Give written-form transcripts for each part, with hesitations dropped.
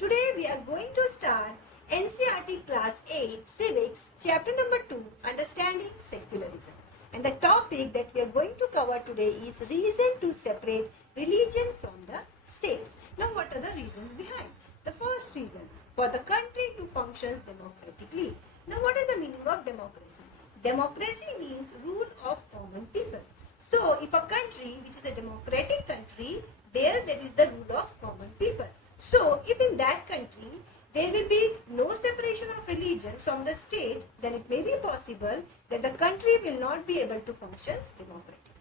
Today we are going to start NCERT Class 8 Civics Chapter number 2 Understanding Secularism. And the topic that we are going to cover today is reason to separate religion from the state. Now what are the reasons behind? The first reason, for the country to function democratically. Now what is the meaning of democracy? Democracy means rule of common people. So if a country which is a democratic country, there is the rule of common people. So if in that country there will be no separation of religion from the state, then it may be possible that the country will not be able to function democratically.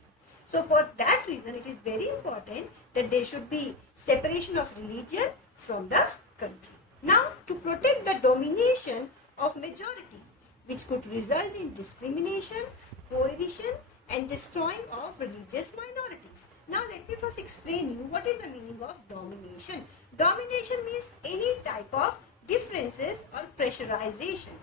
So for that reason, it is very important that there should be separation of religion from the country. Now, to protect the domination of majority, which could result in discrimination, coercion and destroying of religious minorities. Now let me first explain you what is the meaning of domination. Domination means any type of differences or pressurization.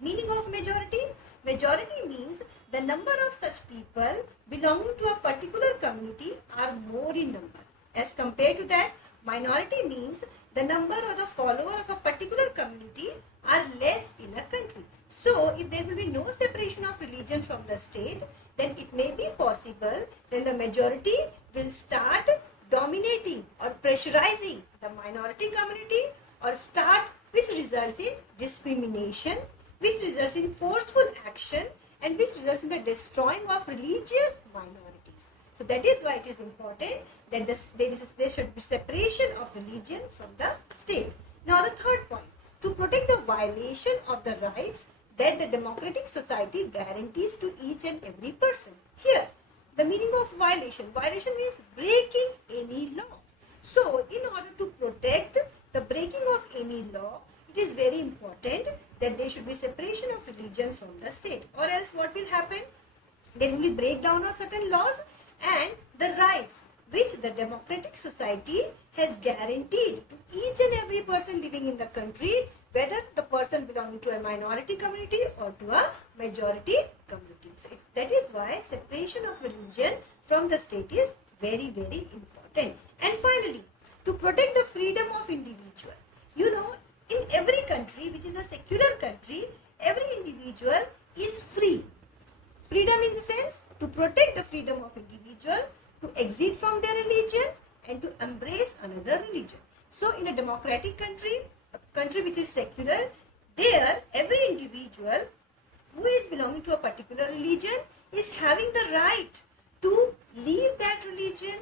Meaning of majority? Majority means the number of such people belonging to a particular community are more in number. As compared to that, minority means the number or the follower of a particular community are less in a country. So, if there will be no separation of religion from the state, then it may be possible that the majority will start dominating or pressurizing the minority community, or which results in discrimination, which results in forceful action, and which results in the destroying of religious minorities. So that is why it is important that there should be separation of religion from the state. Now the third point, to protect the violation of the rights that the democratic society guarantees to each and every person. Here, the meaning of violation. Violation means breaking any law. So, in order to protect the breaking of any law, it is very important that there should be separation of religion from the state. Or else what will happen? There will be breakdown of certain laws and the rights which the democratic society has guaranteed to each and every person living in the country, whether the person belonging to a minority community or to a majority community. So that is why separation of religion from the state is very, very important. And finally, to protect the freedom of individual. You know, in every country which is a secular country, every individual is free. Freedom in the sense to protect the freedom of individual, to exit from their religion and to embrace another religion. So in a democratic country, a country which is secular, there every individual who is belonging to a particular religion is having the right to leave that religion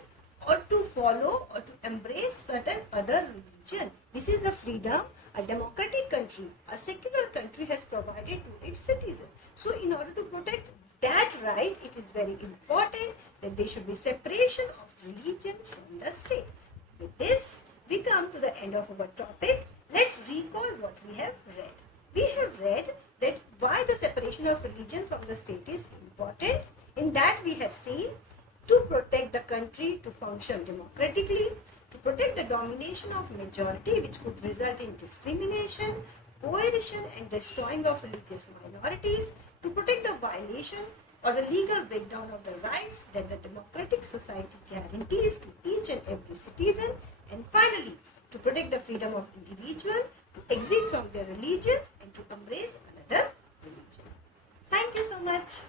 or to follow or to embrace certain other religion. This is the freedom a democratic country, a secular country has provided to its citizens. So in order to protect that right, it is very important that there should be separation of religion from the state. With this, we come to the end of our topic. Let's recall what we have read. We have read that why the separation of religion from the state is important. In that we have seen to protect the country to function democratically, to protect the domination of majority which could result in discrimination, coercion and destroying of religious minorities, to protect the violation or the legal breakdown of the rights that the democratic society guarantees to each and every citizen, and finally, to protect the freedom of individual, to exit from their religion and to embrace another religion. Thank you so much.